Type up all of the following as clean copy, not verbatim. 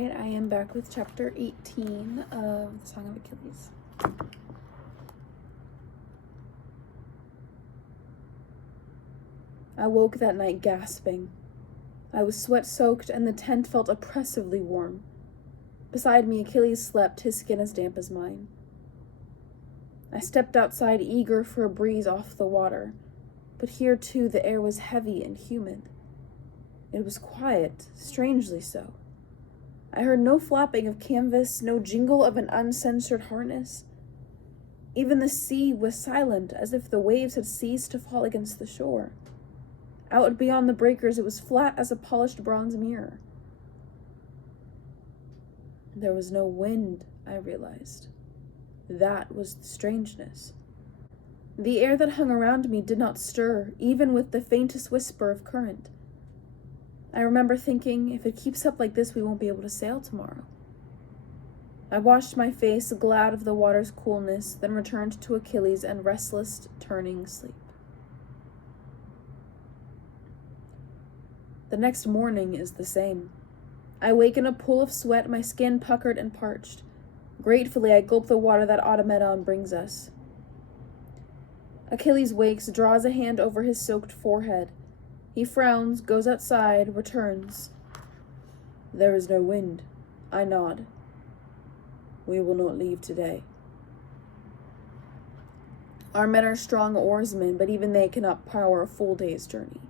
Alright, I am back with chapter 18 of the Song of Achilles. I woke that night gasping. I was sweat-soaked and the tent felt oppressively warm. Beside me, Achilles slept, his skin as damp as mine. I stepped outside, eager for a breeze off the water, but here too the air was heavy and humid. It was quiet, strangely so. I heard no flapping of canvas, no jingle of an uncensored harness. Even the sea was silent, as if the waves had ceased to fall against the shore. Out beyond the breakers, it was flat as a polished bronze mirror. There was no wind, I realized. That was the strangeness. The air that hung around me did not stir, even with the faintest whisper of current. I remember thinking, if it keeps up like this, we won't be able to sail tomorrow. I washed my face, glad of the water's coolness, then returned to Achilles and restless, turning sleep. The next morning is the same. I wake in a pool of sweat, my skin puckered and parched. Gratefully, I gulp the water that Madeline brings us. Achilles wakes, draws a hand over his soaked forehead. He frowns, goes outside, returns. There is no wind. I nod. We will not leave today. Our men are strong oarsmen, but even they cannot power a full day's journey.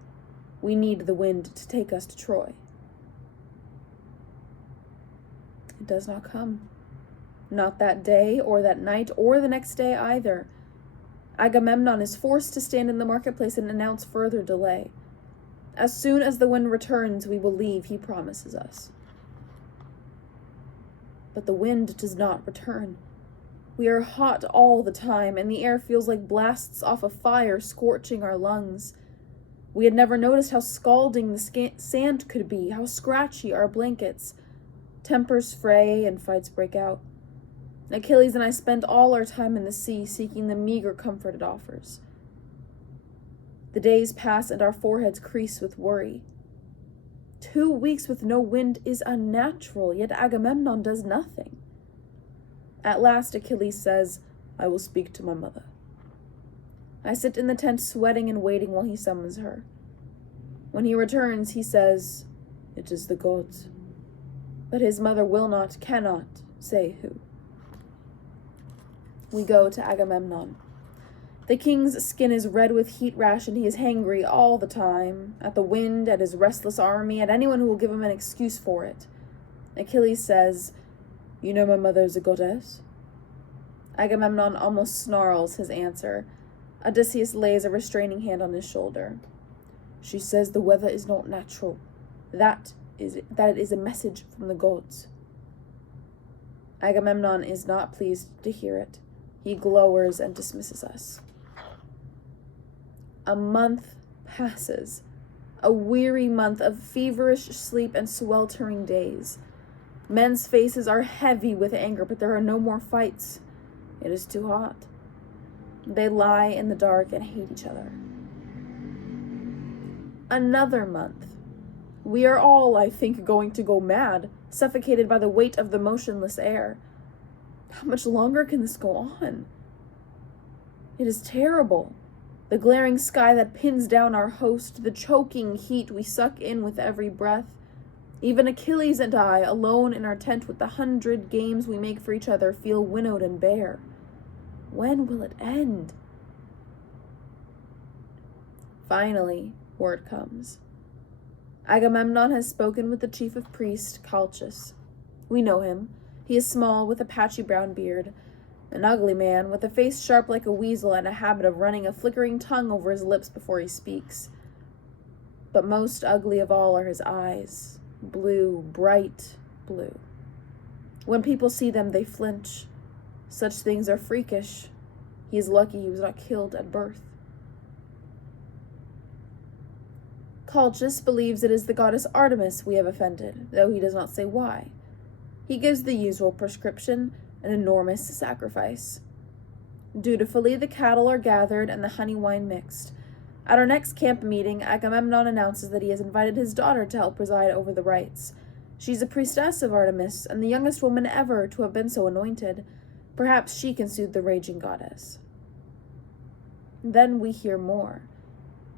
We need the wind to take us to Troy. It does not come. Not that day, or that night, or the next day either. Agamemnon is forced to stand in the marketplace and announce further delay. As soon as the wind returns, we will leave, he promises us. But the wind does not return. We are hot all the time, and the air feels like blasts off a fire, scorching our lungs. We had never noticed how scalding the sand could be, how scratchy our blankets. Tempers fray and fights break out. Achilles and I spend all our time in the sea, seeking the meager comfort it offers. The days pass and our foreheads crease with worry. 2 weeks with no wind is unnatural, yet Agamemnon does nothing. At last Achilles says, I will speak to my mother. I sit in the tent sweating and waiting while he summons her. When he returns, he says, it is the gods. But his mother will not, cannot say who. We go to Agamemnon. The king's skin is red with heat rash, and he is hangry all the time, at the wind, at his restless army, at anyone who will give him an excuse for it. Achilles says, you know my mother is a goddess? Agamemnon almost snarls his answer. Odysseus lays a restraining hand on his shoulder. She says the weather is not natural, that it is a message from the gods. Agamemnon is not pleased to hear it. He glowers and dismisses us. A month passes, a weary month of feverish sleep and sweltering days. Men's faces are heavy with anger, but there are no more fights. It is too hot. They lie in the dark and hate each other. Another month. We are all, I think, going to go mad, suffocated by the weight of the motionless air. How much longer can this go on? It is terrible. The glaring sky that pins down our host, the choking heat we suck in with every breath. Even Achilles and I, alone in our tent with the 100 games we make for each other, feel winnowed and bare. When will it end? Finally, word comes. Agamemnon has spoken with the chief of priests, Calchas. We know him. He is small, with a patchy brown beard, an ugly man, with a face sharp like a weasel and a habit of running a flickering tongue over his lips before he speaks. But most ugly of all are his eyes, blue, bright blue. When people see them, they flinch. Such things are freakish. He is lucky he was not killed at birth. Calchas believes it is the goddess Artemis we have offended, though he does not say why. He gives the usual prescription, an enormous sacrifice. Dutifully, the cattle are gathered and the honey wine mixed. At our next camp meeting, Agamemnon announces that he has invited his daughter to help preside over the rites. She's a priestess of Artemis, and the youngest woman ever to have been so anointed. Perhaps she can soothe the raging goddess. Then we hear more.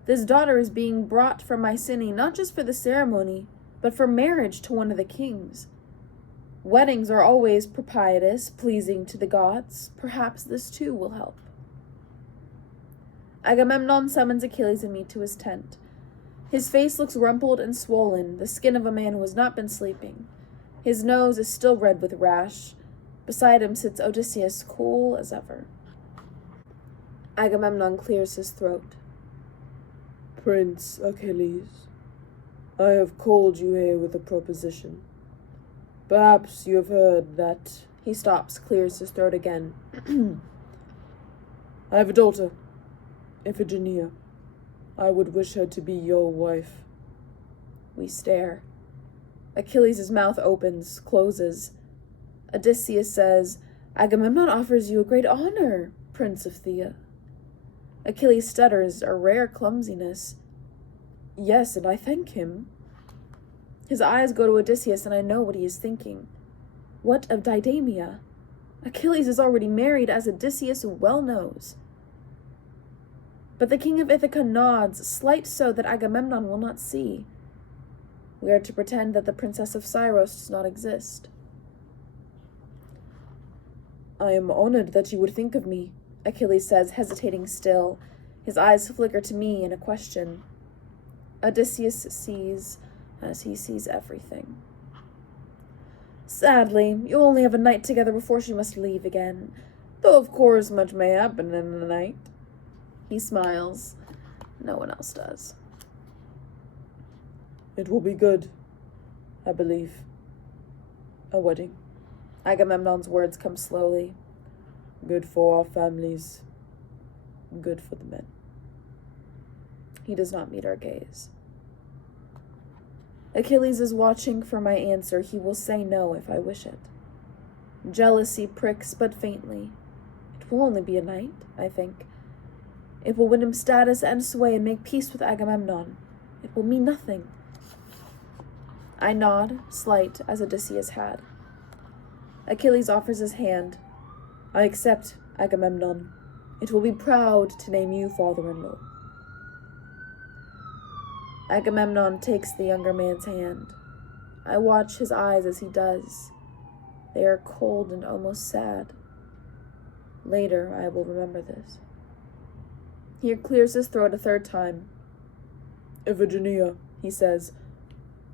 This daughter is being brought from Mycenae not just for the ceremony, but for marriage to one of the kings. Weddings are always propitious, pleasing to the gods. Perhaps this too will help. Agamemnon summons Achilles and me to his tent. His face looks rumpled and swollen, the skin of a man who has not been sleeping. His nose is still red with rash. Beside him sits Odysseus, cool as ever. Agamemnon clears his throat. Prince Achilles, I have called you here with a proposition. Perhaps you have heard that... He stops, clears his throat again. I have a daughter, Iphigenia. I would wish her to be your wife. We stare. Achilles' mouth opens, closes. Odysseus says, Agamemnon offers you a great honor, Prince of Thea. Achilles stutters, a rare clumsiness. Yes, and I thank him. His eyes go to Odysseus, and I know what he is thinking. What of Didymia? Achilles is already married, as Odysseus well knows. But the king of Ithaca nods, slight so that Agamemnon will not see. We are to pretend that the princess of Scyros does not exist. I am honored that you would think of me, Achilles says, hesitating still. His eyes flicker to me in a question. Odysseus sees as he sees everything. Sadly, you only have a night together before she must leave again, though of course much may happen in the night. He smiles. No one else does. It will be good, I believe. A wedding. Agamemnon's words come slowly. Good for our families. Good for the men. He does not meet our gaze. Achilles is watching for my answer. He will say no if I wish it. Jealousy pricks, but faintly. It will only be a night, I think. It will win him status and sway and make peace with Agamemnon. It will mean nothing. I nod, slight as Odysseus had. Achilles offers his hand. I accept, Agamemnon. It will be proud to name you father-in-law. Agamemnon takes the younger man's hand. I watch his eyes as he does. They are cold and almost sad. Later, I will remember this. He clears his throat a third time. Iphigenia, he says,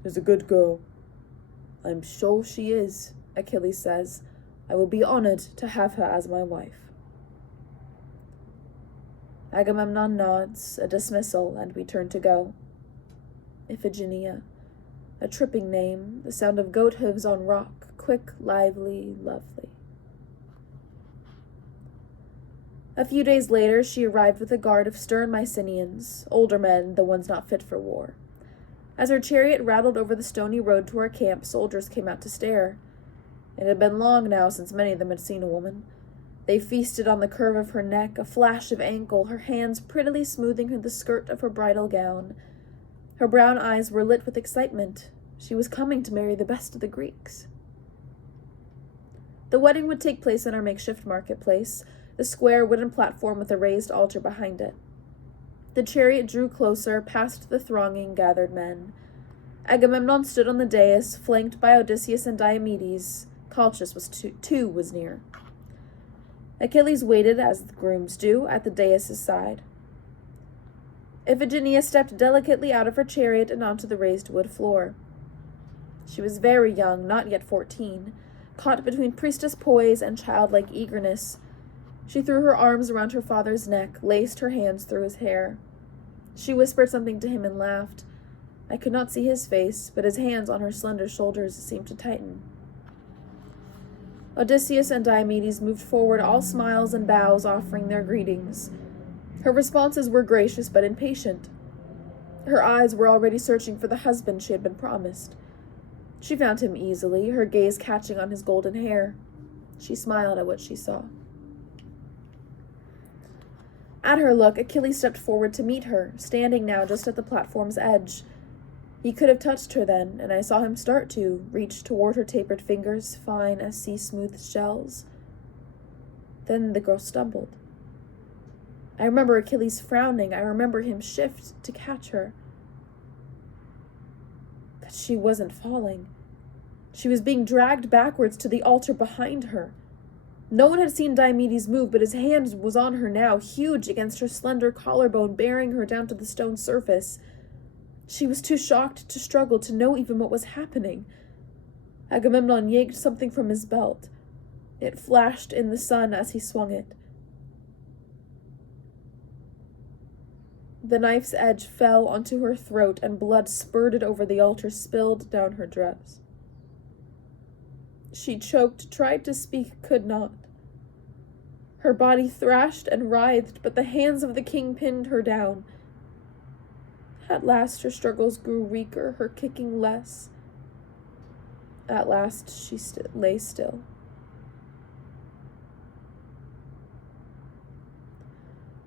is a good girl. I'm sure she is, Achilles says. I will be honored to have her as my wife. Agamemnon nods, a dismissal, and we turn to go. Iphigenia, a tripping name, the sound of goat hooves on rock, quick, lively, lovely. A few days later, she arrived with a guard of stern Mycenaeans, older men, the ones not fit for war. As her chariot rattled over the stony road to her camp, soldiers came out to stare. It had been long now since many of them had seen a woman. They feasted on the curve of her neck, a flash of ankle, her hands prettily smoothing the skirt of her bridal gown. Her brown eyes were lit with excitement. She was coming to marry the best of the Greeks. The wedding would take place in our makeshift marketplace, the square wooden platform with a raised altar behind it. The chariot drew closer, past the thronging, gathered men. Agamemnon stood on the dais, flanked by Odysseus and Diomedes. Calchas was near. Achilles waited, as the grooms do, at the dais' side. Iphigenia stepped delicately out of her chariot and onto the raised wood floor. She was very young, not yet 14, caught between priestess poise and childlike eagerness. She threw her arms around her father's neck, laced her hands through his hair. She whispered something to him and laughed. I could not see his face, but his hands on her slender shoulders seemed to tighten. Odysseus and Diomedes moved forward, all smiles and bows, offering their greetings. Her responses were gracious but impatient. Her eyes were already searching for the husband she had been promised. She found him easily, her gaze catching on his golden hair. She smiled at what she saw. At her look, Achilles stepped forward to meet her, standing now just at the platform's edge. He could have touched her then, and I saw him start to, reach toward her tapered fingers, fine as sea-smooth shells. Then the girl stumbled. I remember Achilles frowning. I remember him shift to catch her. But she wasn't falling. She was being dragged backwards to the altar behind her. No one had seen Diomedes move, but his hand was on her now, huge against her slender collarbone, bearing her down to the stone surface. She was too shocked to struggle, to know even what was happening. Agamemnon yanked something from his belt. It flashed in the sun as he swung it. The knife's edge fell onto her throat, and blood spurted over the altar, spilled down her dress. She choked, tried to speak, could not. Her body thrashed and writhed, but the hands of the king pinned her down. At last her struggles grew weaker, her kicking less. At last she lay still.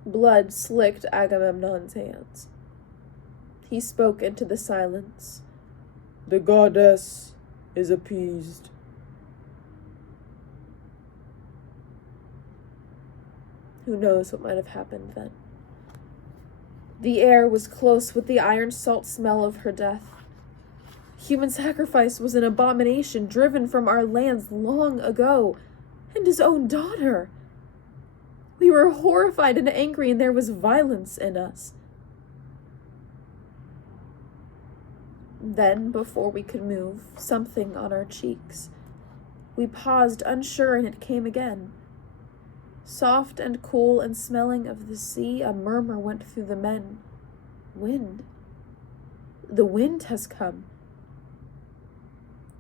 Blood slicked Agamemnon's hands. He spoke into the silence. The goddess is appeased. Who knows what might have happened then? The air was close with the iron salt smell of her death. Human sacrifice was an abomination driven from our lands long ago, and his own daughter. We were horrified and angry, and there was violence in us. Then, before we could move, something on our cheeks. We paused, unsure, and it came again. Soft and cool and smelling of the sea, a murmur went through the men. Wind. The wind has come.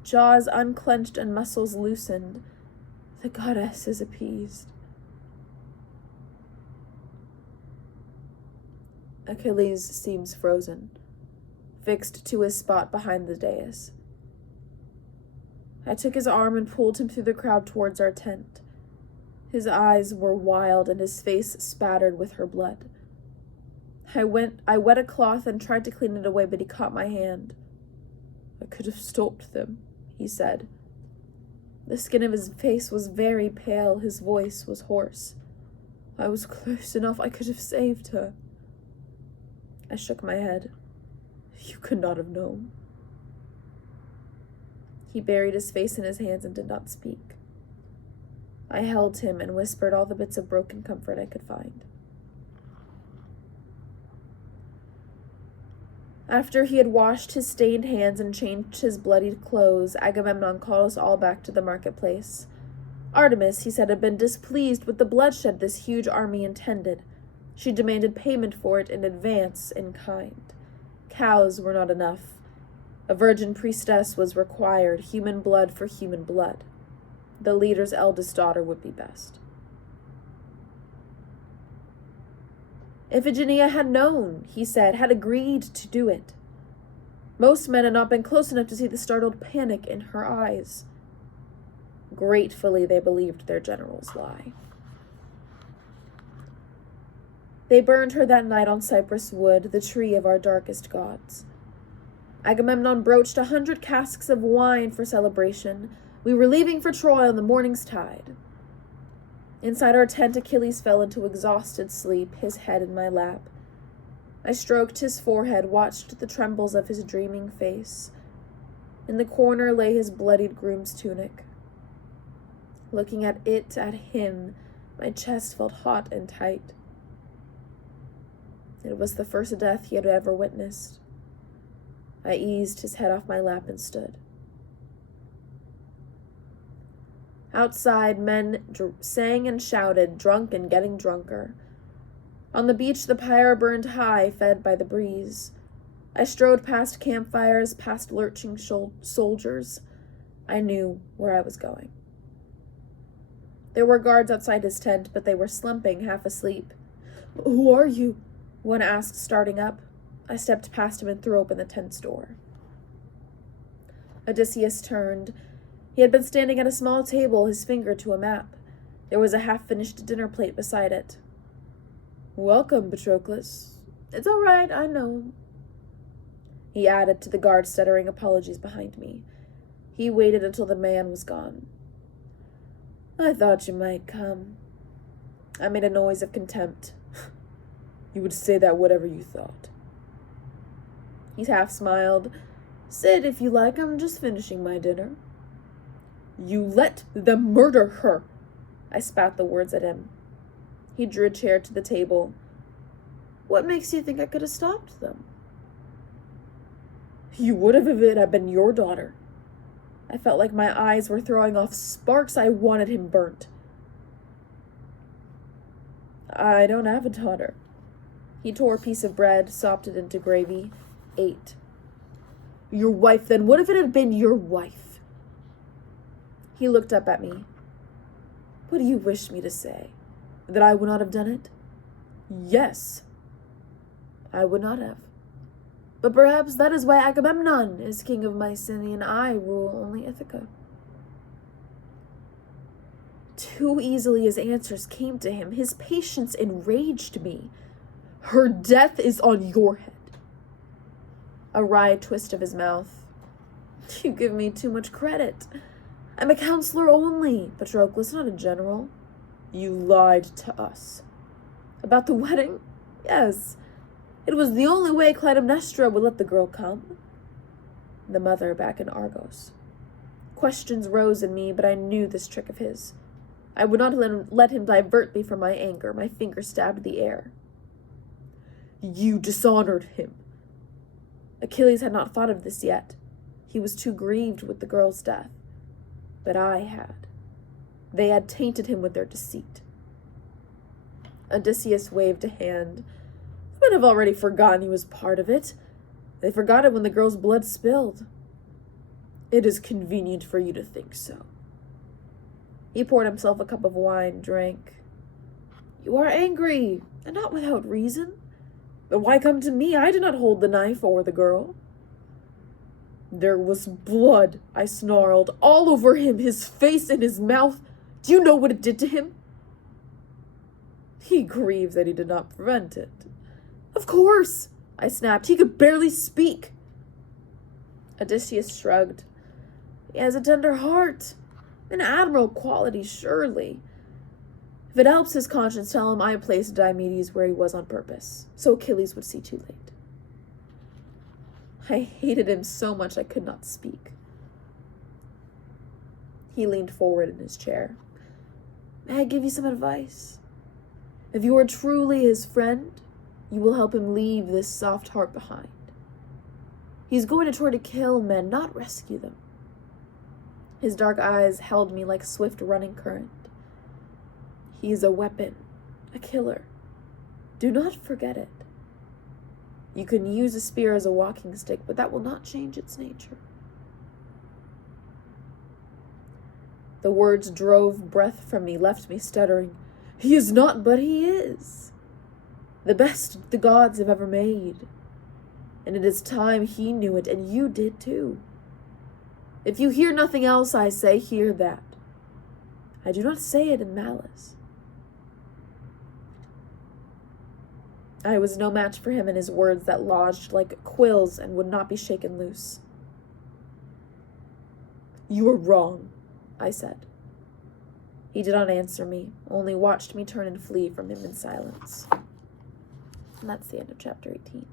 Jaws unclenched and muscles loosened. The goddess is appeased. Achilles seems frozen, fixed to his spot behind the dais. I took his arm and pulled him through the crowd towards our tent. His eyes were wild and his face spattered with her blood. I wet a cloth and tried to clean it away, but he caught my hand. I could have stopped them, he said. The skin of his face was very pale, his voice was hoarse. I was close enough, I could have saved her. I shook my head. You could not have known. He buried his face in his hands and did not speak. I held him and whispered all the bits of broken comfort I could find. After he had washed his stained hands and changed his bloodied clothes, Agamemnon called us all back to the marketplace. Artemis, he said, had been displeased with the bloodshed this huge army intended. She demanded payment for it in advance, in kind. Cows were not enough. A virgin priestess was required, human blood for human blood. The leader's eldest daughter would be best. Iphigenia had known, he said, had agreed to do it. Most men had not been close enough to see the startled panic in her eyes. Gratefully, they believed their general's lie. They burned her that night on Cypress Wood, the tree of our darkest gods. Agamemnon broached 100 casks of wine for celebration. We were leaving for Troy on the morning's tide. Inside our tent, Achilles fell into exhausted sleep, his head in my lap. I stroked his forehead, watched the trembles of his dreaming face. In the corner lay his bloodied groom's tunic. Looking at it, at him, my chest felt hot and tight. It was the first death he had ever witnessed. I eased his head off my lap and stood. Outside, men sang and shouted, drunk and getting drunker. On the beach, the pyre burned high, fed by the breeze. I strode past campfires, past lurching soldiers. I knew where I was going. There were guards outside his tent, but they were slumping, half asleep. "Who are you?" one asked, starting up. I stepped past him and threw open the tent's door. Odysseus turned. He had been standing at a small table, his finger to a map. There was a half-finished dinner plate beside it. "Welcome, Patroclus." "It's all right, I know." he added to the guard stuttering apologies behind me. He waited until the man was gone. I thought you might come. I made a noise of contempt. You would say that whatever you thought. He half smiled. Sit if you like, I'm just finishing my dinner. You let them murder her. I spat the words at him. He drew a chair to the table. What makes you think I could have stopped them? You would have if it had been your daughter. I felt like my eyes were throwing off sparks. I wanted him burnt. I don't have a daughter. He tore a piece of bread, sopped it into gravy, ate. Your wife, then? What if it had been your wife? He looked up at me. What do you wish me to say? That I would not have done it? Yes. I would not have. But perhaps that is why Agamemnon is king of Mycenae and I rule only Ithaca. Too easily his answers came to him. His patience enraged me. Her death is on your head. A wry twist of his mouth. You give me too much credit. I'm a counselor only, Patroclus, not a general. You lied to us. About the wedding? Yes. It was the only way Clytemnestra would let the girl come. The mother back in Argos. Questions rose in me, but I knew this trick of his. I would not let him divert me from my anger. My finger stabbed the air. You dishonored him. Achilles had not thought of this yet. He was too grieved with the girl's death. But I had. They had tainted him with their deceit. Odysseus waved a hand. Men have already forgotten he was part of it. They forgot it when the girl's blood spilled. It is convenient for you to think so. He poured himself a cup of wine, drank. You are angry, and not without reason. But why come to me? I did not hold the knife or the girl. There was blood, I snarled, all over him, his face and his mouth. Do you know what it did to him? He grieved that he did not prevent it. Of course, I snapped. He could barely speak. Odysseus shrugged. He has a tender heart. An admirable quality, surely. If it helps his conscience, tell him I placed Diomedes where he was on purpose, so Achilles would see too late. I hated him so much I could not speak. He leaned forward in his chair. May I give you some advice? If you are truly his friend, you will help him leave this soft heart behind. He's going to try to kill men, not rescue them. His dark eyes held me like swift running current. He is a weapon, a killer. Do not forget it. You can use a spear as a walking stick, but that will not change its nature. The words drove breath from me, left me stuttering. He is not, but he is. The best the gods have ever made. And it is time he knew it, and you did too. If you hear nothing else I say, hear that. I do not say it in malice. I was no match for him and his words that lodged like quills and would not be shaken loose. You are wrong, I said. He did not answer me, only watched me turn and flee from him in silence. And that's the end of chapter 18.